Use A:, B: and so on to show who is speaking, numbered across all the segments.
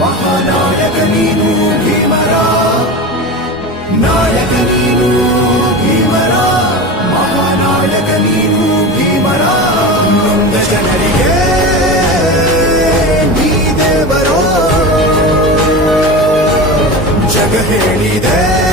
A: ಮಹಾನಾಯಕ ನೀನು ಭೀಮರ. ನಾಯಕ ನೀನು ಭೀಮರ. ಮಹಾನಾಯಕ ನೀನು ಭೀಮರ. ನೊಂದ ಜನರಿಗೆ ನೀ ದೇವರೋ. ಜಗ ಹೇಳಿದೆ.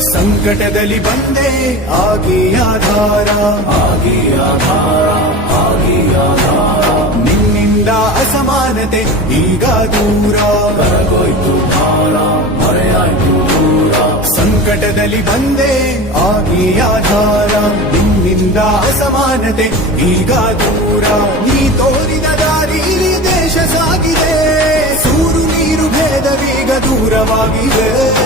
A: ಸಂಕಟದಲ್ಲಿ ಬಂದೆ ಆಗಿ ಆಧಾರ ಆಗಿ ಆಧಾರ ಆಗಿ ಆಧಾರ. ನಿನ್ನಿಂದ ಅಸಮಾನತೆ ಈಗ ದೂರ. ಕರಗೋಯ್ತು ಭಾರ, ಮರೆಯಾಯ್ತು ದೂರ. ಸಂಕಟದಲ್ಲಿ ಬಂದೆ ಆಗಿ ಆಧಾರ. ನಿನ್ನಿಂದ ಅಸಮಾನತೆ ಈಗ ದೂರ. ನೀ ತೋರಿದ ದಾರಿ ದೇಶ ಸಾಗಿದೆ. ಸೂರು ನೀರು ಭೇದವೀಗ ದೂರವಾಗಿದೆ.